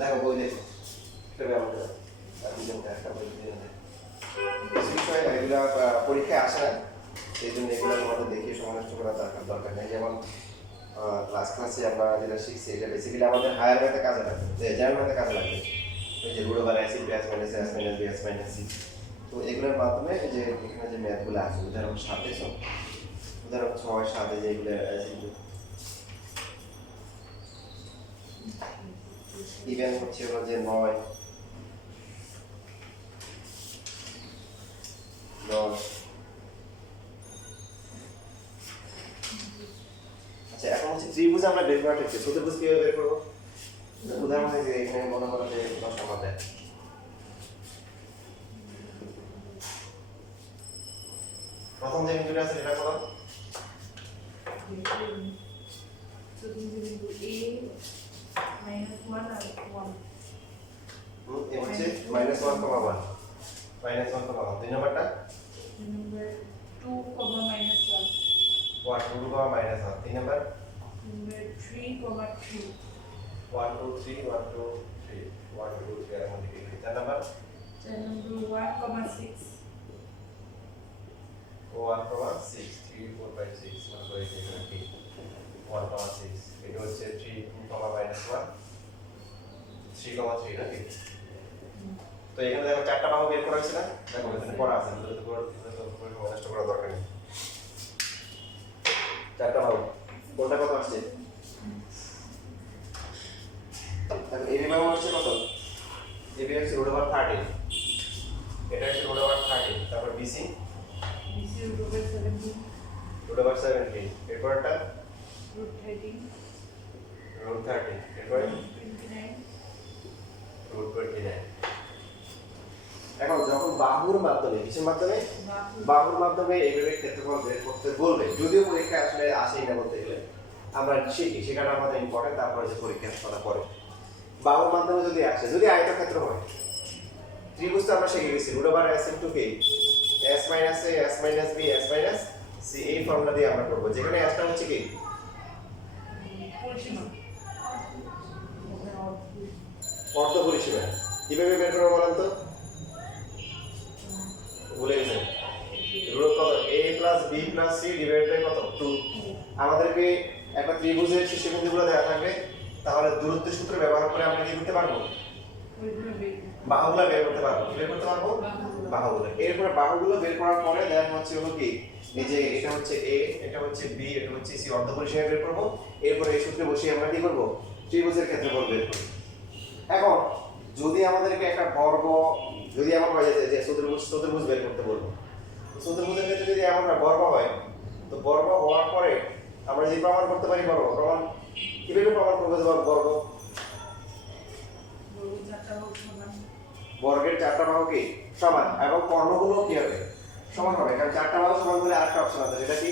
দেখো বই দেখো তবে আমাদের দুজনকে একটা বই দিয়ে দেয় কিছু বিষয় এগুলো পরীক্ষায় আসে না এই জন্য এগুলো আমাদের দেখিয়ে সমালোচনা করা দরকার নেই যেমন ক্লাসে আমরা যেটা শিখছি এটা বেসিক্যালি আমাদের হায়ার ম্যাথে কাজে লাগবে জেনারেল ম্যাথে কাজে লাগবে ওই যে root over acid B S minus S minus B S minus C তো এগুলোর মাধ্যমে যে এখানে যে ম্যাথগুলো আছে উদাহরণ 7 উদাহরণ 6-7 যেগুলো অ্যাসিড ইভেন হচ্ছে হলো যে 9 10 আচ্ছা এখন হচ্ছে ত্রিভুজ আমরা বের করার ক্ষেত্রে চতুর্ভুজ কিভাবে বের করব উদাহরণ হিসেবে এখানে মনে করো যে 10 আমার দেয় প্রথম যে বিন্দুটা আছে এটা করো A-1 আর 1 এ হচ্ছে -1, 1 -1, 1 দুই নাম্বারটা number 2, -1 1 2 -1 তিন নাম্বার number 3, 2 1 2 3 1 2 3 1 2 3 এর মধ্যে কি চার নাম্বার number 1, 6 1 6 3 4 5 6 মানে করে এখানে কি 1 6 এটা হচ্ছে 3 2 -1 3 3 নাকি তো এখানে দেখো চারটা বাহু বের করা হয়েছে না দেখো এখানে পড়া আছে তো নষ্ট করা দরকার নেই চারটা বাহু কোনটা কত আসছে তাহলে এবি বাহু হচ্ছে কত এবি হচ্ছে √13 এটা হচ্ছে √13 তারপর বিসি BC √17 √17 এরপরটা √13 এরপর 29 √29 এখন যখন বাহুর মাধ্যমে কিসের মাধ্যমে বাহুর মাধ্যমে এইভাবে ক্ষেত্রফল বের করতে বলবে যদিও পরীক্ষা আসলে আসেই না বলতে গেলে আমরা শিখি সেখানে আমাদের ইম্পর্টেন্ট তারপরে যে পরীক্ষা করা পরে বাহুর মাধ্যমে যদি আসে যদি আয়তক্ষেত্র হয় ত্রিভুজ তো আমরা শিখে গেছি √s * k s - a s - b s - c এই ফর্মুলা দিয়ে আমরা করব যেখানে s টা হচ্ছে কি পরিসীমা অর্ধ পরিসীমা কিভাবে বের করব বলেন তো ভুলে গেছেন রুট কত a + b + c / কত 2 আমাদেরকে একটা ত্রিভুজের শীর্ষবিন্দুগুলো দেওয়া থাকবে তাহলে দূরত্ব সূত্র ব্যবহার করে আমরা কি করতে পারবো বাহুগুলো বের করতে পারবো কি বের করতে পারবো বাহুগুলো এরপর বাহুগুলো বের করার পরে দেখা হচ্ছে হলো কি এই যে এটা হচ্ছে a এটা হচ্ছে b এটা হচ্ছে c অর্ধ পরিসীমা বের করব এরপর এই সূত্রে বসিয়ে আমরা কি করব ত্রিভুজের ক্ষেত্রফল বের করব এখন যদি আমাদেরকে একটা বর্গ যদি এমন হয় যে চতুর্ভুজ বের করতে বলবো চতুর্ভুজের ক্ষেত্রে যদি এমন বর্গ হয় তো বর্গ হওয়ার পরে আমরা যদি প্রমাণ করতে পারি প্রমাণ কিভাবে প্রমাণ করবো যে বর্গ বর্গের চারটা বাহু কি সমান এবং কর্ণগুলো কি হবে সমান হবে কারণ চারটা বাহু সমান হলে আরেকটা অপশন আছে এটা কি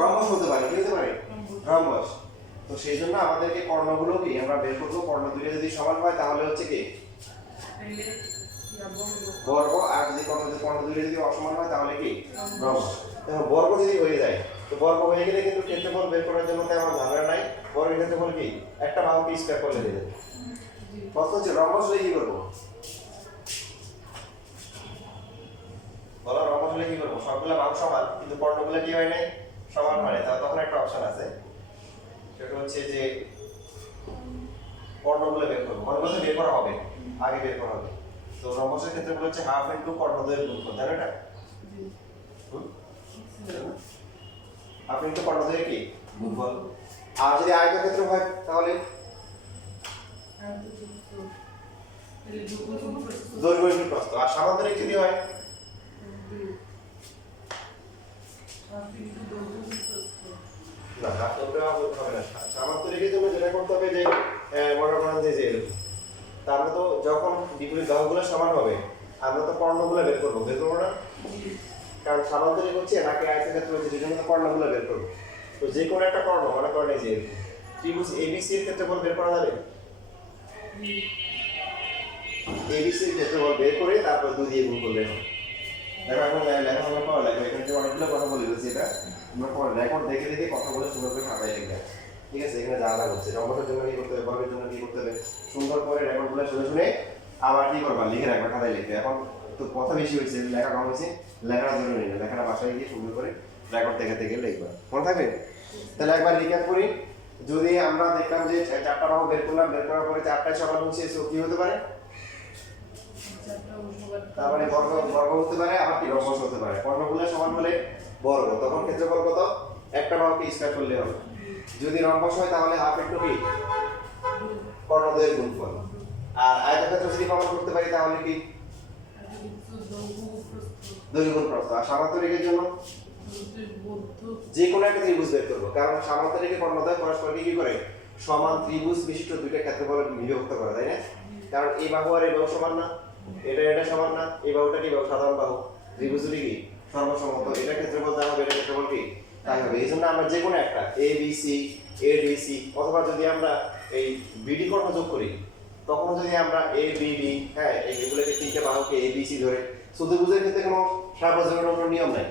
রম্বস হতে পারে কি হতে পারে রম্বস তো সেই জন্য আমাদেরকে কর্ণগুলো কি আমরা বের করবো কর্ণ দুটো যদি সমান হয় তাহলে হচ্ছে কি বর্গ আর যদি কর্ণ দুটো যদি অসমান হয় তাহলে কি রম্বস এখন বর্গ যদি হয়ে যায় তো বর্গ হয়ে গেলে কিন্তু ক্ষেত্রফল বের করার জন্য তেমন ঝামেলা নাই বর্গের ক্ষেত্রফল কি একটা বাহুকে স্কয়ার করলে দিয়ে দেবে কত হচ্ছে রম্বস হলে কি করবো বলো রম্বস হলে কি করবো সবগুলো বাহু সমান কিন্তু কর্ণগুলো কি হয় নাই সমান হয় না তাহলে তখন একটা অপশন আছে সেটা হচ্ছে যে কর্ণগুলো বের করবো কর্ণগুলো বের করা হবে আগে বের করা হবে তো রম্বসের ক্ষেত্রে হচ্ছে হাফ ইনটু কর্ণদ্বয়ের গুণফল তাই না হাফ ইনটু কর্ণদ্বয়ের কি গুণফল আর যদি আয়তক্ষেত্র হয় তাহলে দৈর্ঘ্য ইনটু প্রস্থ আর সামান্তরিক যদি হয় না হাফ ওটা হবে না সামান্তরিকের জন্য যেটা করতে হবে যে মনে করেন যে এরকম তাহলে তো যখন বিপরীত বাহুগুলো সমান হবে আমরা তো কর্ণগুলো বের করবো না কারণ সামান্তরিক হচ্ছে নাকি আয়তক্ষেত্র হচ্ছে সেই জন্য কর্ণগুলো বের করবো তো যে কোনো একটা কর্ণ মনে করেন এই যে ত্রিভুজ ABC এর ক্ষেত্রফল বের করা যাবে ABC এর ক্ষেত্রফল বের করে তারপর 2 দিয়ে গুণ করলে হবে দেখো এখন লেখাপড়া করা লাগবে এখানে যে অনেকগুলো কথা বলে দিয়েছি এটা আমরা পরে রেকর্ড দেখে দেখে কথা বলে সুন্দর করে খাতায় লিখবে ঠিক আছে, এখানে যা যা হচ্ছে রম্বসের জন্য কি করতে হবে, বর্গের জন্য কি করতে হবে, সুন্দর করে রেকর্ডগুলো শুনে শুনে আবার কি করবা, লিখে রাখবা, খাতায় লিখবে। এখন তো কথা বেশি হয়েছে, লেখা কম হয়েছে, লেখাটা জরুরি না, লেখাটা বাসায় গিয়ে সুন্দর করে রেকর্ড দেখে দেখে লিখবা, মনে থাকবে। তাহলে একবার রিক্যাপ করি। যদি আমরা দেখলাম যে চারটা বাহু বের করলাম, বের করার পরে চারটায় সমান হচ্ছে, সো কি হতে পারে, তার মানে বর্গ বর্গ হতে পারে, আবার কি রম্বস হতে পারে। কর্ণগুলো সমান হলে বর্গ, তখন ক্ষেত্রফল কত, একটা বাহুকে স্কয়ার করলে হবে। যদি রম্বস হয় তাহলে হাফ ইনটু কি, কর্ণদ্বয়ের গুণফল। আর আয়তক্ষেত্র যদি প্রমাণ করতে পারি তাহলে কি, দৈর্ঘ্য গুণ প্রস্থ। আর সামান্তরিকের জন্য যে কোনো একটা ত্রিভুজ বের করবো, কারণ সামান্তরিকে কর্ণদ্বয় পরস্পরকে কি করে, সমান ত্রিভুজ বিশিষ্ট দুইটা ক্ষেত্রফল বিভক্ত করে, তাই না? কারণ এই বাহু আর এই বাহু সমান না, এটা সমান না, এই বাহুটা কি বাহু, সাধারণ বাহু, ত্রিভুজ দুটি কি সর্বসম্মত, এটা ক্ষেত্রফল যা হবে এটা ক্ষেত্রফল কি তাই হবে। এই জন্য আমরা যে কোনো একটা A B C, A D C, অথবা যদি আমরা এই বিডি কর্ণ যোগ করি, তখন যদি আমরা এ বি ডি, হ্যাঁ এইগুলোকে তিনটে বাহুকে এ বি সি ধরে, চতুর্ভুজের ক্ষেত্রে কোনো সার্বজনীন কোনো নিয়ম নাই।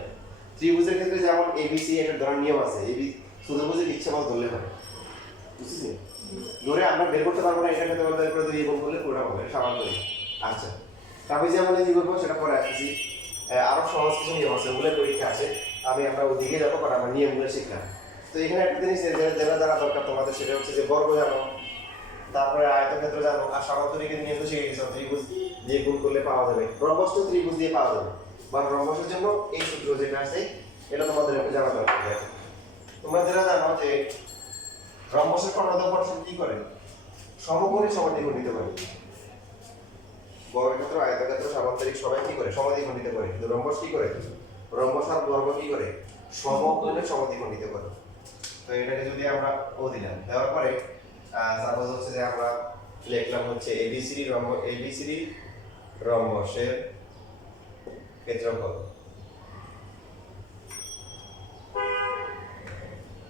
ত্রিভুজের ক্ষেত্রে যেমন এ বি সি একটা ধরার নিয়ম আছে, এ বি চতুর্ভুজের ইচ্ছা মতো ধরলে হয়, বুঝছিস? ধরে আমরা বের করতে পারবো না, এটা ক্ষেত্রে বের করে দিয়ে গুণ করলে পুরোটা হবে সামান্তরিক। আচ্ছা, তারপরে যে আমরা কি করবো সেটা পরে আসছি। আরো সহজ কিছু নিয়ম আছে, ওগুলো পরীক্ষা আছে, আমরা ওদিকে যাবো, কারণ আমরা নিয়মগুলো শিখলাম। তো এখানে একটা জিনিস যেটা জানা দরকার তোমাদের, সেটা হচ্ছে যে বর্গ জানো, তারপরে আয়তক্ষেত্র জানো, আর সামান্তরিকের নিয়ম তো শিখে গেছো, ত্রিভুজ দিয়ে গুণ করলে পাওয়া যাবে, রম্বস তো ত্রিভুজ দিয়ে পাওয়া যাবে, বা রম্বসের জন্য এই সূত্র যেটা আছে এটা তোমাদের একটু জানা দরকার। তোমরা যেটা জানো যে রম্বসের কর্ণদ্বয় পরস্পর কি করে, সমকোণী সমাদ্বিখণ্ডিত করে। বর্গক্ষেত্র, আয়তক্ষেত্র, সামান্তরিক সবাই কি করে, সমাদ্বিখণ্ডিত করে, কিন্তু রম্বস কি করে, রম্বস আর বর্গ কি করে, সমকোণে সমাদ্বিখণ্ডিত করে। তো এটাকে যদি আমরা ও দিলাম, দেওয়ার পরে সাপোজ হচ্ছে যে আমরা লিখলাম হচ্ছে এবিসিডি রম্বসের ক্ষেত্রফল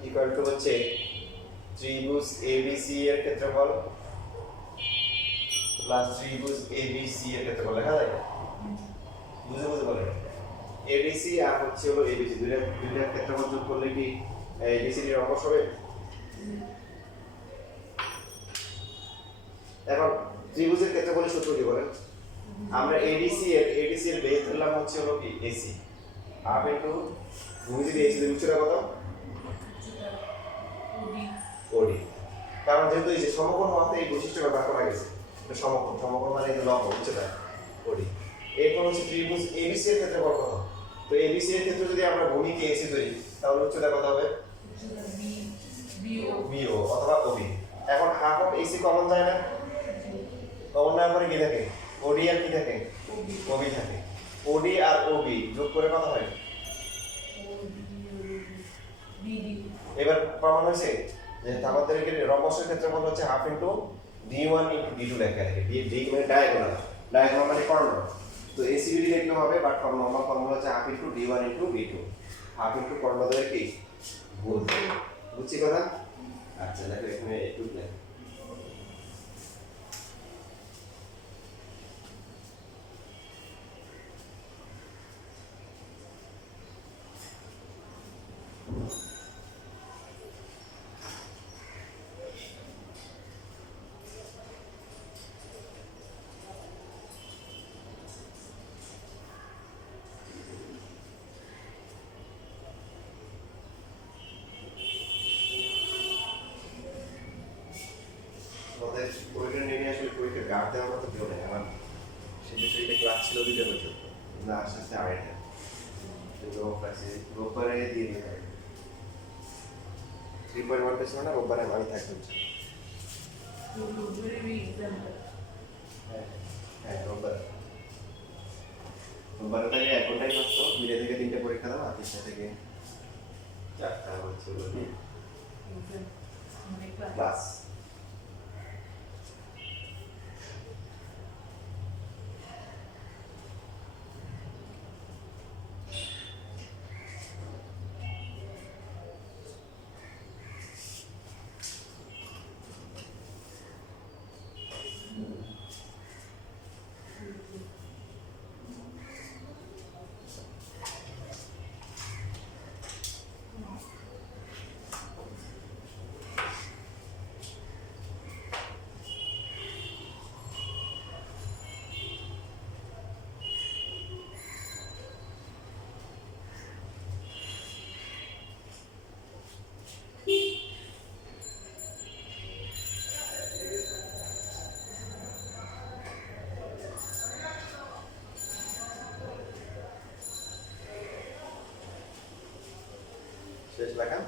ইকুয়াল টু হচ্ছে ত্রিভুজ এবিসি এর ক্ষেত্রফল প্লাস ত্রিভুজ এবিসি এর ক্ষেত্রফল। লেখা যায়, বুঝে বুঝে বলে, এবিসি আর হচ্ছে হলো এবিসি, দুইটা ক্ষেত্রফল যোগ করলে কি এবিসিডি রম্বস হবে। এখন ত্রিভুজের ক্ষেত্রফলের সূত্র কি বলেন, আমরা এডিসি এর বেস ধরলাম হচ্ছে হলো কি এসি, হাফ ইনটু ভূমি যদি এসি এর উচ্চতা কত, ওডি। কারণ যেহেতু এই যে সমকোণ হওয়াতে এই বৈশিষ্ট্য ব্যবহার করা গেছে, এটা সমকোণ মানে এই লম্ব উচ্চতা ওডি। এরপর হচ্ছে ত্রিভুজ এবিসি এর ক্ষেত্রফল কত, তো এবিসি এর ক্ষেত্রে যদি আমরা ভূমিকে এসি ধরি তাহলে উচ্চতা কত হবে, বিও অথবা ওবি। এখন হাফ অফ এসি কমন যায় না, কমন না করে কি থাকে, ওডি আর কি থাকে, ওবি থাকে। ওডি আর ওবি যোগ করে কত হয়, এবার প্রমাণ হয়েছে যে আমাদের এখানে রম্বসের ক্ষেত্রফল হচ্ছে half into d1 into d2 লেখা থাকে, d মানে ডায়াগোনাল, ডায়াগোনাল মানে কর্ণ। তো এসিবিডি লিখলে হবে, বাট নরমাল ফর্মুলা হচ্ছে half into d1 into d2, half into কর্ণদ্বয়ের কি গুণ। বুঝছি কথা? আচ্ছা দেখো এখানে একটু লেখ, আমাদের পরীক্ষা নিয়ে আসলে পরীক্ষা গার্ড দেওয়ার মতো কেউ নেই। আমার সেটা ক্লাস ছিল 2টা পর্যন্ত, না আস্তে আস্তে 2:30, কিন্তু রোববারে দিয়ে দিতে হবে 3.1 পেয়েছিল না, রোববারে আমি থাকবো। হ্যাঁ রোববারে থেকে 1 ঘন্টায় কষ্ট, 2টা থেকে 3টে পরীক্ষা দাও, আর 3টা থেকে 4টা হচ্ছে ক্লাস। শেষ লেখা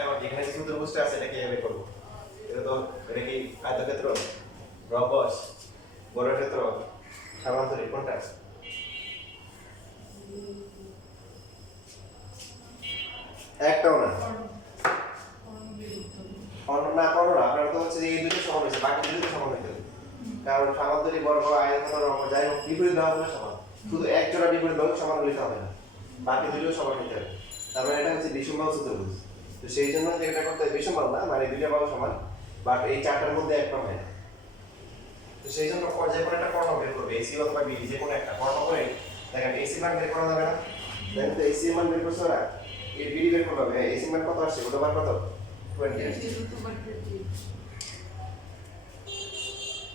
এখন যেখানে চতুর্ভুজটা আছে এটা কিভাবে করবো এটা কি আয়তক্ষেত্র রম্বস বর্গক্ষেত্র সামান্তরিক কোনটা একটাও না না করো না আপনার তো হচ্ছে যে এই দুটো সমান হয়েছে বাকি দুটো সমান হইতে হবে কারণ সামান্তরিক বর্গ আয়তক্ষেত্র রম্বস যাই হোক বিপরীত বাহু হলে সমান শুধু এক জোড়া বিপরীত বাহু সমান হইতে হবে না বাকি দুটো সমান হইতে হবে তারপরে এটা হচ্ছে বিষমবাহু চতুর্ভুজ তো সেই জন্য যে এটা করতে হয় বিষমবাহু না মানে দুইটা বাহু সমান বাট এই চারটার মধ্যে একটা হয় না তো সেই জন্য যে কোনো একটা কর্ণ বের করবে এসি অথবা বিডি যে কোনো একটা কর্ণ করে দেখেন এসি মান বের করা যাবে না দেখেন তো এসি মান বের করছো না এই বিডি বের করতে হবে এসি মান কত আসছে ওটা মান কত 20 আসছে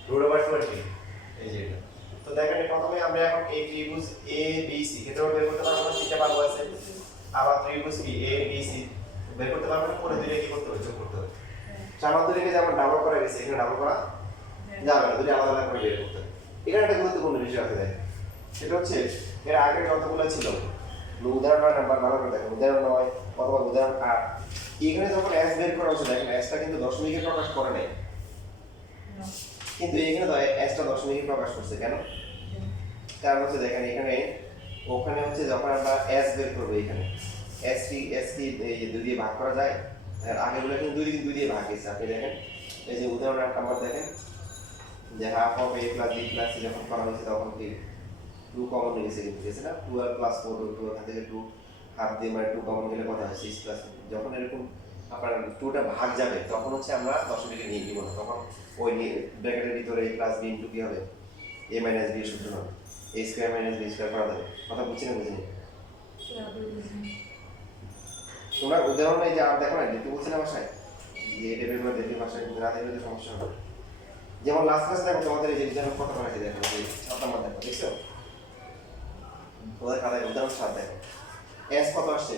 √20 এই যে এটা তো দেখেন প্রথমে আমরা এখন এই ত্রিভুজ এ বি সি ক্ষেত্রফল বের করতে পারবো না তিনটা বাহু আছে আবার ত্রিভুজ কি এ বি সি বের করতে পারবো না পরে দুইটা কি করতে হবে যোগ করতে হবে সামান্তরিকে যেমন ডাবল করা গেছে এখানে ডাবল করা যাবে না দুটো আলাদা আলাদা করে বের করতে হবে এখানে একটা গুরুত্বপূর্ণ বিষয় আছে দেখেন সেটা হচ্ছে এর আগের যতগুলো ছিল উদাহরণ নাম্বার ভালো করে দেখেন উদাহরণ 9 অথবা উদাহরণ 8 এখানে যখন s বের করা হচ্ছে দেখেন s টা কিন্তু দশমিকে প্রকাশ করে নাই কিন্তু এখানে তো s টা দশমিকে প্রকাশ করছে কেন কারণ হচ্ছে দেখেন এখানে ওখানে হচ্ছে যখন আমরা s বের করব এখানে s কি এই যে দুই দিয়ে ভাগ করা যায় আর আগেগুলো কিন্তু দুই দিয়ে ভাগ হয়েছে আপনি দেখেন এই যে উদাহরণ নাম্বার দেখেন যে half of a plus b plus c যখন করা হয়েছে তখন কি 2 কমন নিয়ে গেছে কিন্তু গেছে না 12 প্লাস 4 2 এখান থেকে 2 হাফ দিয়ে মানে 2 কমন গেলে কত হয় 6 প্লাস যখন এরকম আপনার 2টা ভাগ যাবে তখন হচ্ছে আমরা দশমিকে নিয়ে নিব না তখন ওই ব্র্যাকেটের ভিতরে a প্লাস b ইনটু কি হবে a মাইনাস b সূত্র হবে a square minus b square করা যাবে কথা বুঝছেন বুঝিনি তোমরা উদাহরণ এই যে আর দেখো না দেখতে বলছি না ভাষায় যে এই টাইপের করে দেখতে ভাষায় রাতে হলে সমস্যা হবে যেমন লাস্ট ক্লাস দেখো তোমাদের এই যে উদাহরণ কত বানাইছে দেখো এই সাতটা মত দেখো দেখছো তোমাদের খাতায় উদাহরণ 7 দেখো s কত আসছে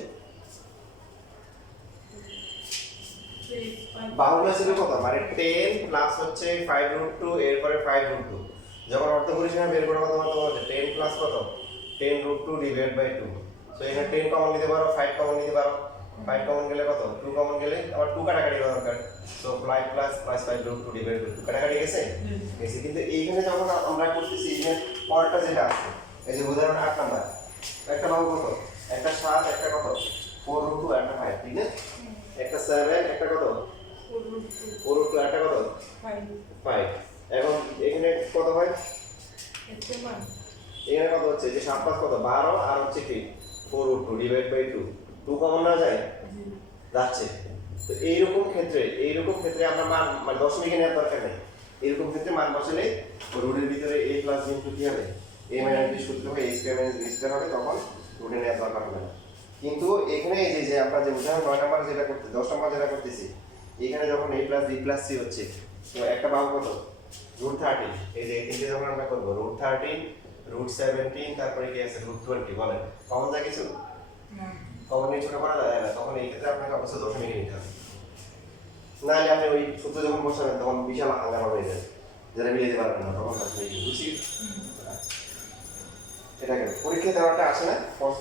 বাহুটা ছিল কত মানে 10 প্লাস হচ্ছে 5√2 এরপরে 5√2 যখন অর্ধপরিসীমা বের করার কথা বলতে হচ্ছে 10 প্লাস কত 10√2 ডিভাইড বাই 2 সো এখানে 10 কমন নিতে পারো 5 কমন নিতে পারো 5 কমন গেলে কত 2 কমন গেলে আবার 2 কাটাকাটি করা দরকার সো 5 প্লাস 5√2 ডিভাইড বাই 2 কাটাকাটি গেছে গেছে কিন্তু এইখানে যখন আমরা করতেছি যে পরেরটা যেটা আছে এই যে উদাহরণ 8 নাম্বার একটা বাহু কত একটা 7 একটা কত 4√2 একটা 5 ঠিক আছে একটা 7 একটা কত 4√2 একটা কত 5 এখন এখানে কত হয় এখানে কত হচ্ছে যে 7 5 কত 12 আর হচ্ছে কি 4√2 ডিভাইড বাই 2 2 কমন না যায় যাচ্ছে তো এইরকম ক্ষেত্রে আমরা মান মানে দশমিকে নেওয়ার দরকার নেই এরকম ক্ষেত্রে মান বসালে রুটের ভিতরে a প্লাস b ইনটু কি হবে a মাইনাস b সূত্র হবে a square minus b square হবে তখন রুটে নেওয়ার দরকার হবে না কিন্তু এখানে এই যে আমরা যে উদাহরণ 9 নাম্বার যেটা করতে 10 নাম্বার যেটা করতেছি এখানে যখন a plus b plus c হচ্ছে তো একটা বাহু কত √13 এই যে তিনটে যখন আমরা করব √13 √17 তারপরে কি আছে √20 বলেন কমন যায় কিছু না কমন নিয়ে ছোট করা যায় না তখন এই ক্ষেত্রে আপনাকে অবশ্যই দশমিকে নিতে হবে নাহলে আপনি ওই সূত্র যখন বসাবেন তখন বিশাল হাঙ্গামা হয়ে যাবে যেটা মিলিয়ে দিতে পারবেন না তখন বুঝছি এটাকে পরীক্ষা দেওয়াটা আসে না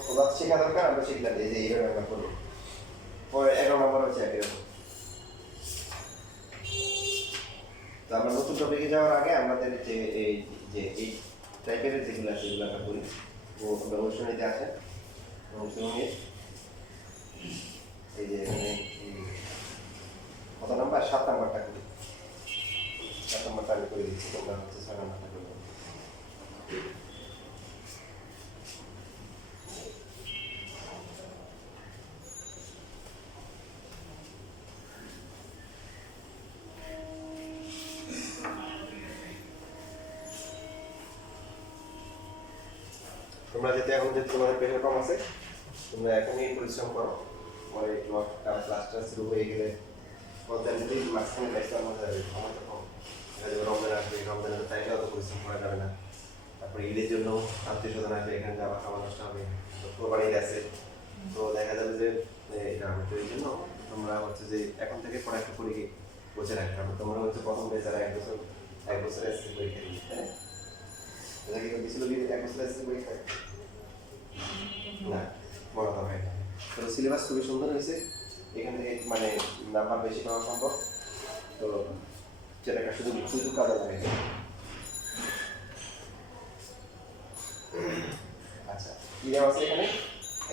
পদার্থ শেখা দরকার আমরা শিখলাম এই যে এইভাবে আমরা করবো পরে 11 নম্বর হচ্ছে একই রকম তো আমরা নতুন টপিকে যাওয়ার আগে আমাদের যে এই টাইপের যেগুলো আছে সেগুলো আমরা করি ও আমরা অনুশীলনীতে আছে অনুশীলনী এই যে এখানে কত নাম্বার 7 নাম্বারটা করি 7 নাম্বারটা আমি করে দিচ্ছি তোমরা হচ্ছে 6 নাম্বারটা করবে তোমরা যেতে এখন যে তোমাদের প্রেশার কম আছে তোমরা এখনই পরিশ্রম করো পরে ক্লাসটা শুরু হয়ে গেলে পঞ্চায়েতেই মাঝখানে ব্যস্ত মধ্যে যাবে ক্ষমতা কম রমজান আসবে রমজানের টাইমে অত পরিশ্রম করা যাবে না তারপরে ঈদের জন্য আত্মীয় স্বজন আসবে এখানে যাওয়া খাওয়া নষ্ট হবে কোরবানি আছে তো দেখা যাবে যে এটা হবে তো এই জন্য তোমরা হচ্ছে যে এখন থেকে পড়াশোনা করে বসে রাখবে কারণ তোমরা হচ্ছে প্রথম যারা এক বছর এসএসসি পরীক্ষা দিবে তাই না এটা কি দিছিল এক বছর এসএসসি পরীক্ষা না বড় কথা হয় না তো সিলেবাস খুবই সুন্দর হয়েছে এখান থেকে মানে নাম্বার বেশি পাওয়া সম্ভব তো সেটাকে শুধু শুধু কাজে লাগে আচ্ছা কি দেওয়া আছে এখানে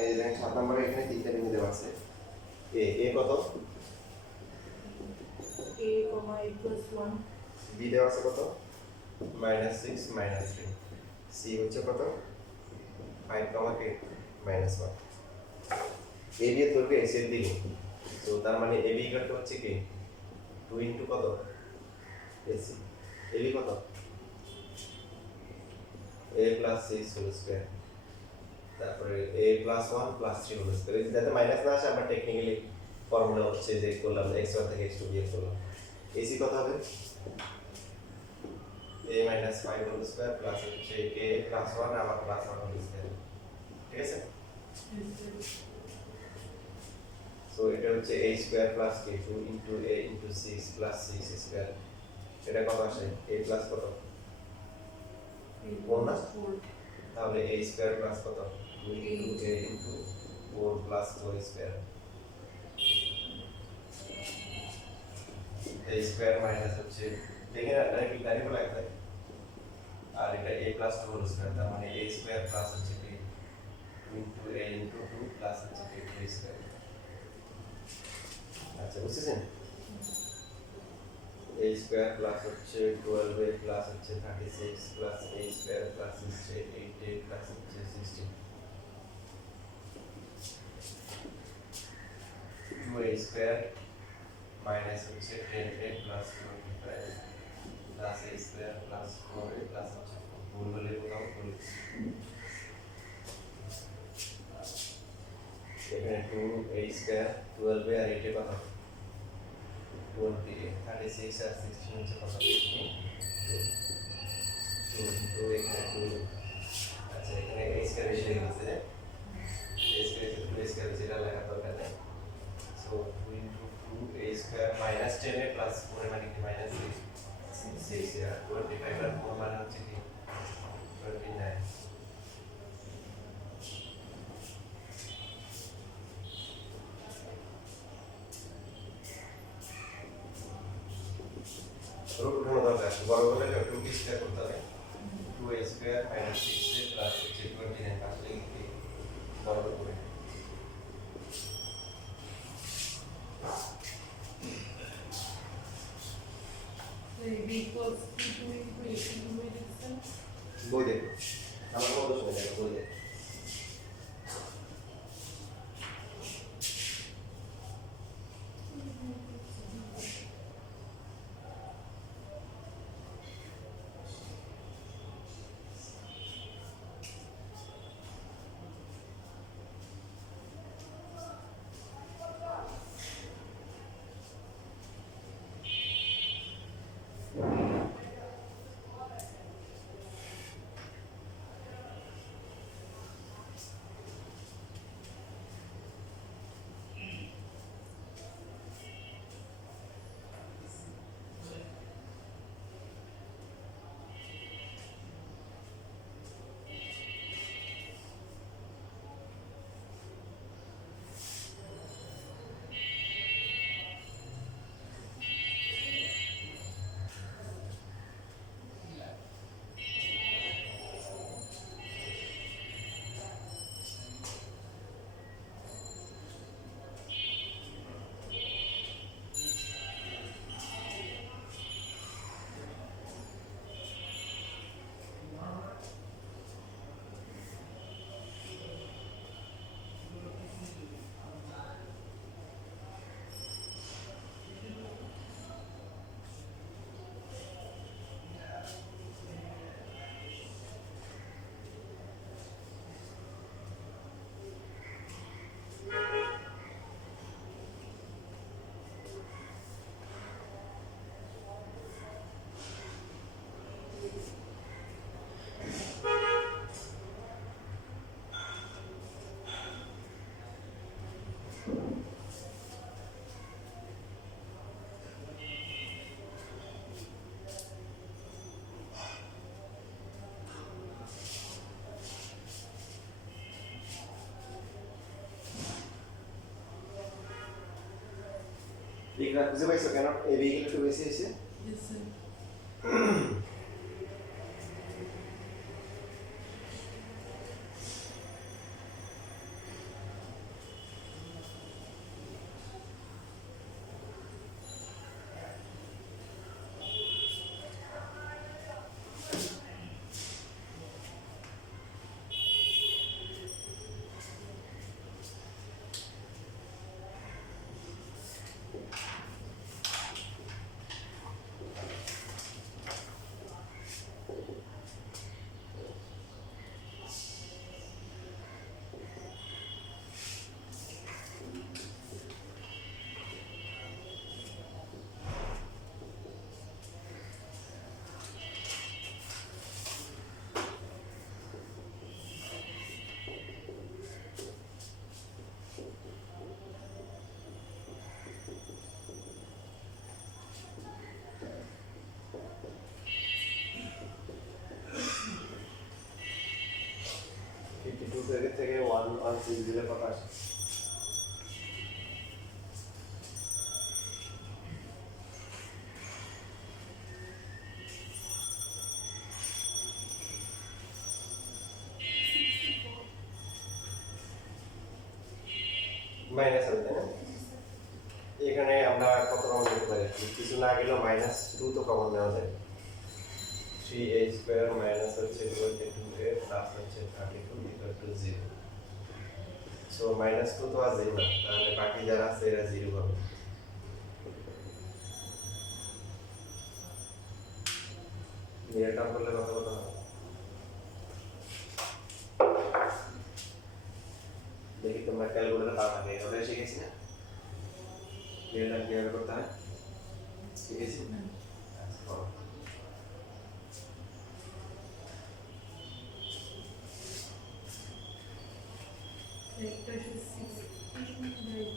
এই যে 7 নম্বরে এখানে তিনটা বিন্দু দেওয়া আছে এ কত a comma a plus 1 B দেওয়া আছে কত -6 -3 সি হচ্ছে কত 5 কমা কে -1 এ দিয়ে ধরবে এস এর দিকে তো তার মানে এ বি ইকুয়াল টু হচ্ছে কি 2 ইনটু কত এসি এ বি কত a প্লাস 6 হোল স্কয়ার তারপরে a plus 1 plus 3 whole square যাতে মাইনাস না আসে আমরা টেকনিক্যালি ফর্মুলা হচ্ছে যে করলাম x1 থেকে x2 বিয়োগ করলাম এসি কত হবে a minus 5 whole square plus হচ্ছে a প্লাস 1 আবার প্লাস 1 হোল স্কয়ার ঠিক আছে সো এটা হচ্ছে a square plus k2 into a into 6 plus 6 square এটা কত আসে a প্লাস কত কোন না তাহলে a স্কয়ার প্লাস কত 2 into a into 4 plus 4 square a square minus হচ্ছে দেখে না ডাইরেক্ট ডাইরেক্ট লাগবে আর এটা a প্লাস 2 হোল স্কয়ার তার মানে a স্কয়ার প্লাস হচ্ছে কি 2 ইনটু a ইনটু 2 প্লাস হচ্ছে কি 2 স্কয়ার আচ্ছা বুঝছেন a স্কয়ার প্লাস হচ্ছে 12a প্লাস হচ্ছে 36 প্লাস a স্কয়ার প্লাস হচ্ছে 8a প্লাস হচ্ছে 16 2a স্কয়ার মাইনাস হচ্ছে 10a plus 25 plus a square plus 4a plus হচ্ছে ভুল হলে কোথাও ভুল এখানে 2a স্কয়ার 12a আর 8a কত 20 36 আর 16 হচ্ছে কত 2 এখানে 2 আচ্ছা এখানে a স্কয়ার বেশি হয়ে গেছে a স্কয়ার 2 স্কয়ার যেটা লেখা দরকার নেই so 2 into 2 a square minus 10a plus 4 মানে কি মাইনাস 6 আর 25 আর 4 মানে হচ্ছে কি 29 রুট উঠানো দরকার বড় হলে রুট স্কয়ার করতে হবে 2a square minus 6a plus হচ্ছে 29 আসলে কি বড় করে so b equals 2 into a into a distance বই দেখো আমার কত সময় দেখো বই দেখো এটা বুঝে পাইছো কেন এই বি একটু বেশি হয়েছে? Yes, sir. থেকে 116 দিলে কত আসে? মাইনাস হবে তাই না? এখানে আমরা কত কমন নিতে পারি? কিছু না গেলেও -2 তো কমন নেওয়া যায়। 3a স্কয়ার মাইনাস হচ্ছে 22a প্লাস হচ্ছে 32 ইকুয়াল টু 0। সো -2 তো আর 0 না, তাহলে বাকি যারা আছে এরা 0 হবে। এটা করলে কত কত হবে? দেখি তোমরা ক্যালকুলেটর পাও নাকি? ওটা শিখেছি না? এটা কিভাবে করতে হয় শিখেছি? আচ্ছা, করো। Vector is 16/3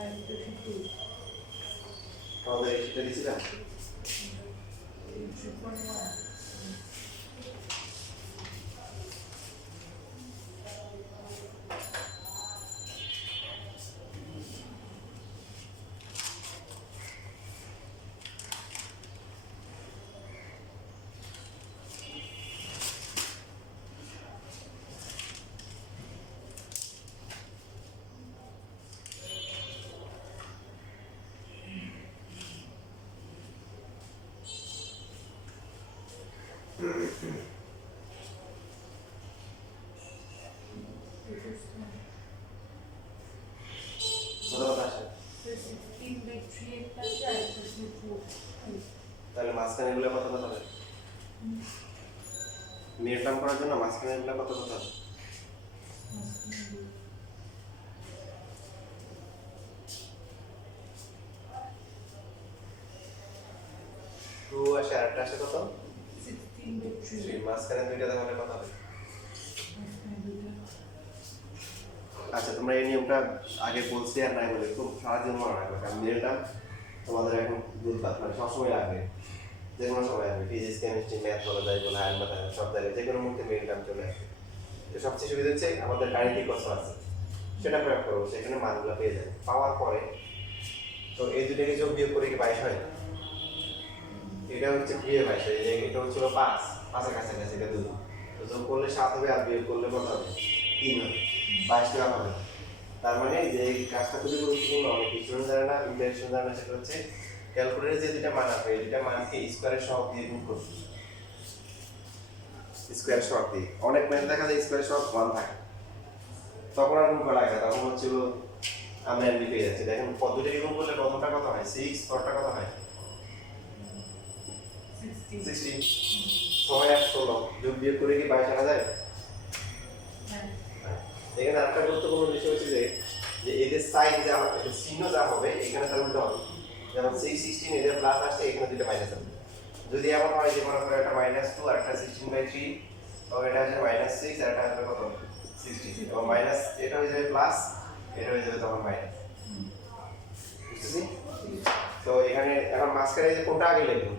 and 32. আমাদের এই শিটটা দিছিলাম? 3.1. কত কত আসে? 16/3 plus 4. তাহলে মাঝখানে এগুলো কত কত হবে? মিড টার্ম করার জন্য মাঝখানে এগুলো কত কত হবে? টু আসে আরেকটা আসে কত? 16/3. মাঝখানে দুইটা তাহলে কত হবে? আচ্ছা তোমরা এই নিয়মটা আগে বলছি আর নাই বলে খুব সারাদিন মনে রাখবে, কারণ মিডটা তোমাদের এখন বুঝবা মানে সবসময় লাগবে, যে কোনো সময় আসবে, ফিজিক্স কেমিস্ট্রি ম্যাথ বলা যায় বলে আইন বলা যায় সব জায়গায় যে কোনো মুহূর্তে মিডটার্ম চলে আসবে। তো সবচেয়ে সুবিধা হচ্ছে আমাদের গাণিতিক কষ্ট আছে সেটা প্রয়োগ করবো, সেখানে মানগুলো পেয়ে যায়, পাওয়ার পরে তো এই দুটাকে যোগ বিয়োগ করে কি 22 হয়? এটা হচ্ছে 2/22 হয়, এটা হচ্ছিল 5 5 এর কাছাকাছি, এটা 2 তো যোগ করলে 7 হবে আর বিয়োগ করলে কত হবে? 3 হবে, 22 টাকা হবে। তার মানে যে এই কাজটা খুবই গুরুত্বপূর্ণ, অনেক স্টুডেন্ট জানে না, ইন্টারেকশন জানে না, সেটা হচ্ছে ক্যালকুলেটরে যে দুইটা মান আসবে এই দুইটা মানকে স্কয়ারের সহগ দিয়ে গুণ করতে, স্কয়ার সহগ দিয়ে। অনেক ম্যাথ দেখা যায় স্কয়ার সহগ 1 থাকে, তখন আর গুণ করা লাগে না, তখন হচ্ছিল আমরা এমনি পেয়ে যাচ্ছি। দেখেন পদ্ধতিটি গুণ করলে প্রথমটা কত হয়? 6, পরটা কত হয়? 16, 6 আর 16 যোগ বিয়োগ করে কি 22 আনা যায়? এখানে আরেকটা গুরুত্বপূর্ণ বিষয় হচ্ছে যে এদের সাইন যা হবে, চিহ্ন যা হবে এখানে তার উল্টো হবে। যেমন 6, 16 এদের প্লাস আসছে, এখানে দুটো মাইনাস হবে। যদি এমন হয় যে মনে করো একটা -2 আর একটা 16/3, তবে এটা আসবে -6 আর এটা আসবে কত? 16, এবং মাইনাস এটা হয়ে যাবে প্লাস, এটা হয়ে যাবে তখন মাইনাস। বুঝতেছি? তো এখানে এখন মাঝখানে যে কোনটা আগে লিখবো?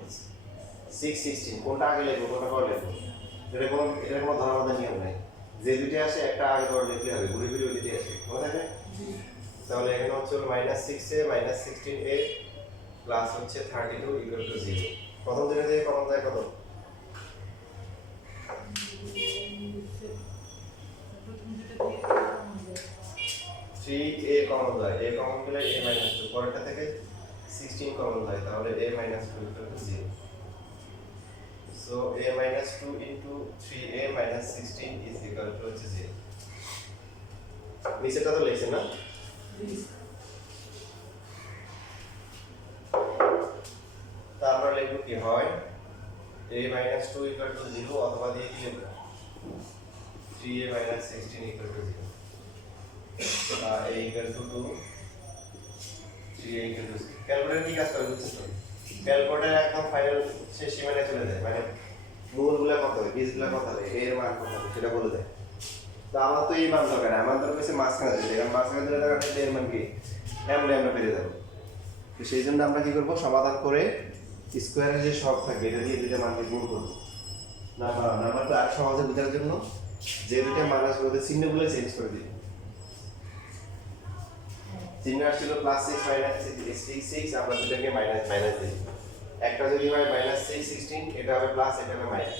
6, 16 কোনটা আগে লিখবো, কোনটা পরে লিখবো? এটার কোনো ধরাবাঁধা নিয়ম নাই, যে দুটো আসে একটা আগে পরে লিখলে হবে, ঘুরে ফিরে ওই দুটোই আসে, মনে থাকবে? তাহলে এখানে হচ্ছে -6a -16a প্লাস হচ্ছে 32 ইকুয়াল টু 0। প্রথম দুটো থেকে কমন যায় কত? প্রথম দুটো দিয়ে কমন যায় 3a কমন যায়, a কমন গেলে a - 2, পরেরটা থেকে 16 কমন যায়, তাহলে a - 2 equal to 0। So a - 2 into 3a - 16 is equal to হচ্ছে 0। নিচেটা তো লিখছেন না? তারপর লিখব কি হয় a - 2 ইকুয়াল টু 0 অথবা দিয়ে কি লিখব 3a - 16 equal to 0 a equal to 2 3a equal to 0। Calculator কি কাজ করে বুঝছেন তো? ক্যালকুলেটর একদম ফাইনাল শেষ সীমানায় চলে যায়, মানে মূলগুলা কত হবে, বীজগুলা কত হবে, এর মান কত হবে সেটা বলে দেয়। তো আমার তো এই মান দরকার, আমার দরকার হচ্ছে মাঝখানে দিতে, কারণ মাঝখানে দিলে দেখা যাচ্ছে এর মান কি আমরা পেরে যাবো। তো সেই জন্য আমরা কি করবো, সমাধান করে স্কোয়ারের যে সব থাকবে এটা দিয়ে দুইটা মানকে গুণ করবো। নাম্বারটা আর সহজে বোঝার জন্য যে দুইটা মান আসবে ওদের চিহ্নগুলো চেঞ্জ করে দিই। চিহ্ন আসছিল +6 - 6, আমরা দুটাকে মাইনাস দিই। একটা যদি হয় -6 16, এটা হবে প্লাস, এটা হবে মাইনাস।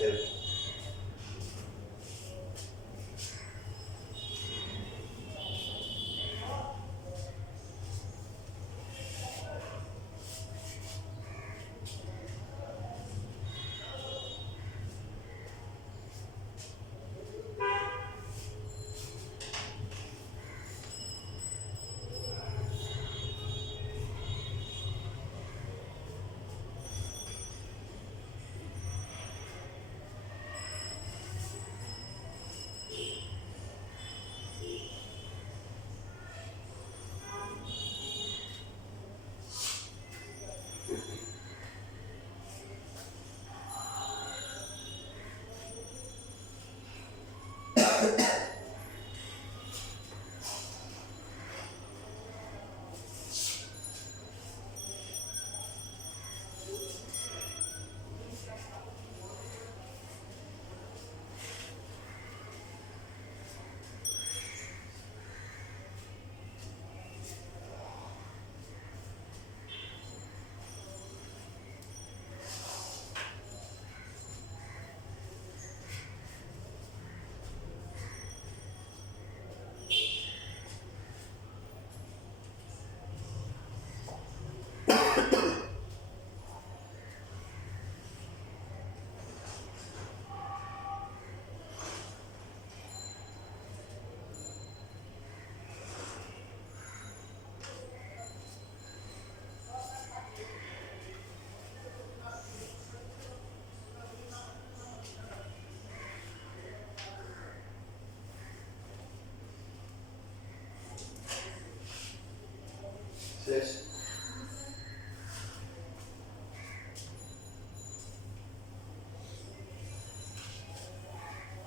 শেষ।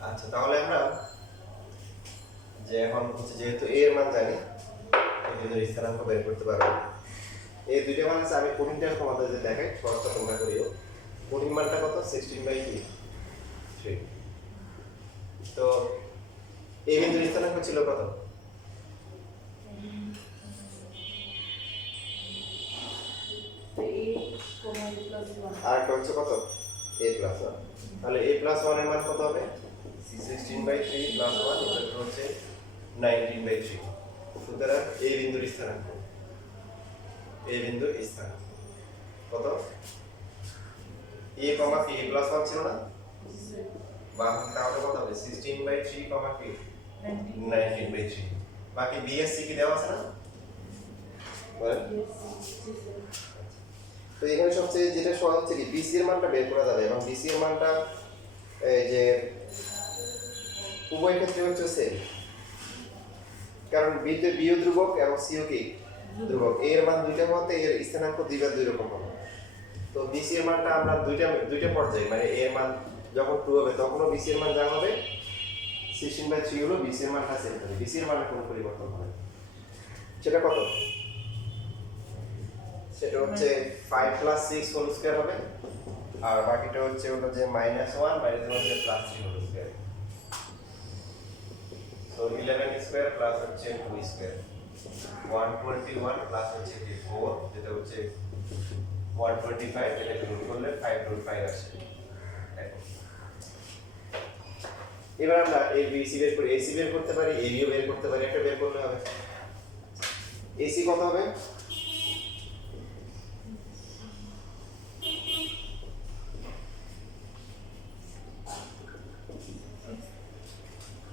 আচ্ছা, তাহলে আমরা যে এখন হচ্ছে যেহেতু a এর মান জানি, এই জন্য স্থানাঙ্ক বের করতে পারবো। এই দুইটা মান আছে, আমি কোণটা তোমাদের যে দেখাই সহজটা তোমরা করিও। কোণ মানটা কত 16/3। তো এই বিন্দুর স্থানাঙ্ক ছিল কত? আর হচ্ছে কত a + 1। তাহলে a + 1 এর মান কত হবে 16/3 + 1 এটা হচ্ছে 19/3। সুতরাং এই বিন্দুর স্থানাঙ্ক কত a, p + 1 ছিল না, বা তাহলে কত হবে 16/3, p 19/3। বাকি b এর c কি দেওয়া আছে না বলেন? তো এখানে সবচেয়ে যেটা সহজ হচ্ছে কি BC এর মানটা বের করা যাবে, এবং BC এর মানটা এই যে উভয় ক্ষেত্রে হচ্ছে সেম, কারণ B তে B ও ধ্রুবক এবং C ও কি ধ্রুবক। A এর মান দুইটা হতে এর স্থানাঙ্ক দুইবার দুই রকম হবে। তো BC এর মানটা আমরা দুইটা পর্যায়ে, মানে A এর মান যখন 2 হবে তখনও BC এর মান যা হবে 16/3 হলো BC এর মানটা সেম হবে, BC এর মানে কোনো পরিবর্তন হবে না। সেটা কত? সেটা হচ্ছে 5 + 6 হোল স্কয়ার হবে, আর বাকিটা হচ্ছে হলো যে -1 হচ্ছে +3 whole square. So 11 square plus হচ্ছে 2 স্কয়ার। 121 প্লাস হচ্ছে কি 4 যেটা হচ্ছে 125 যেটাকে রুট করলে 5 আসে দেখো এবার আমরা এ বি সি বের করে এসি বের করতে পারি এবিও বের করতে পারি একটা বের করলে হবে এসি কত হবে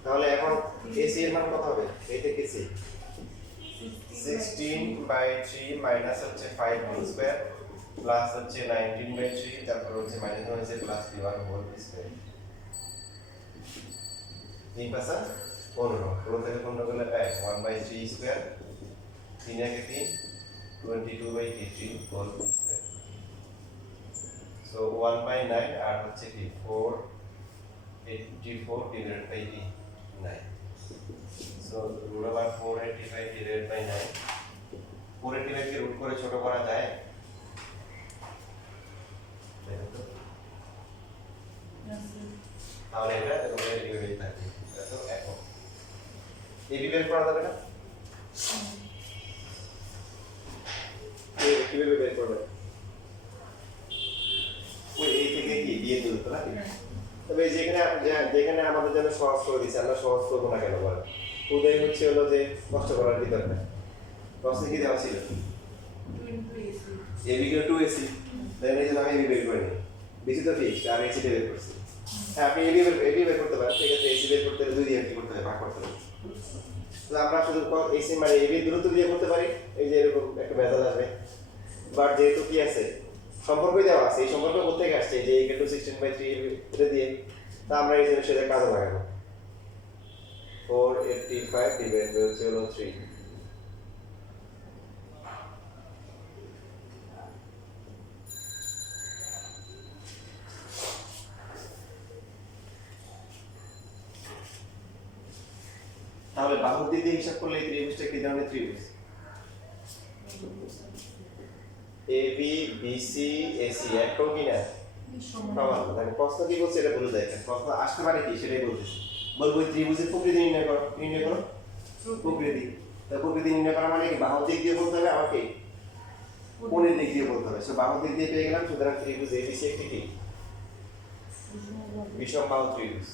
তাহলে এখন এসি এর মান কত হবে এই থেকে এসি 16 বাই 3 মাইনাস হচ্ছে 5 হোল স্কয়ার প্লাস হচ্ছে 19 বাই 3 তারপর হচ্ছে মাইনাস হচ্ছে প্লাস 1 হোল স্কয়ার তিন পাশা 15 পুরো থেকে 15 করলে পাই 1 বাই 3 স্কয়ার 3 একে 3 22 by 3 whole square so 1 by 9 আর হচ্ছে কি 4 84 divided by 9 so root over 485 divided by 9 485 K root করে ছোট করা যায় দেখো তো তাহলে এটা এরকম এইভাবে থাকে তো এখন এবি বের করা যাবে না কিভাবে বের করবে ওই এই থেকে কি দিয়ে দিল তো নাকি তবে যেখানে আমাদের জন্য সহজ করে দিচ্ছে আমরা সহজ করবো না কেন বলেন উদয় হচ্ছে হলো যে কষ্ট করার কি দরকার প্রশ্নে কি দেওয়া ছিল এবি কে 2ac দেন এই জন্য আমি এবি বের করে নিই বেশি তো ফিক্সড আর এসি বের করছি হ্যাঁ আপনি এবি বের করতে পারেন ঠিক আছে এসি বের করতে হলে 2 দিয়ে কি করতে হবে ভাগ করতে হবে তো আমরা শুধু এসি মানে এবি দূরত্ব দিয়ে করতে পারি এই যে এরকম একটা মেথড আসবে বাট যেহেতু কি আছে সম্পর্কই দেওয়া আছে এই সম্পর্ক কোথা থেকে আসছে যে ইকুয়াল টু 16/3 এটা দিয়ে তা আমরা এই জিনিসটা কাজে লাগাবো 485 ডিভাইড বাই হচ্ছে হলো 3 তাহলে বাহুর দিক দিয়ে হিসাব করলে এই ত্রিভুজটা কি ধরনের ত্রিভুজ AB BC AC একটাও কি না সমান মানে প্রশ্ন কি বলছে এটা বলে দেয় প্রশ্ন আসতে পারে কি সেটাই বলতেছি বলবো এই ত্রিভুজের প্রকৃতি নির্ণয় করো প্রকৃতি তা প্রকৃতি নির্ণয় করা মানে কি বাহুর দিক দিয়ে বলতে হবে আমাকে কোণের দিক দিয়ে বলতে হবে সো বাহুর দিক দিয়ে পেয়ে গেলাম সুতরাং ত্রিভুজ ABC একটি কি বিষম বাহু ত্রিভুজ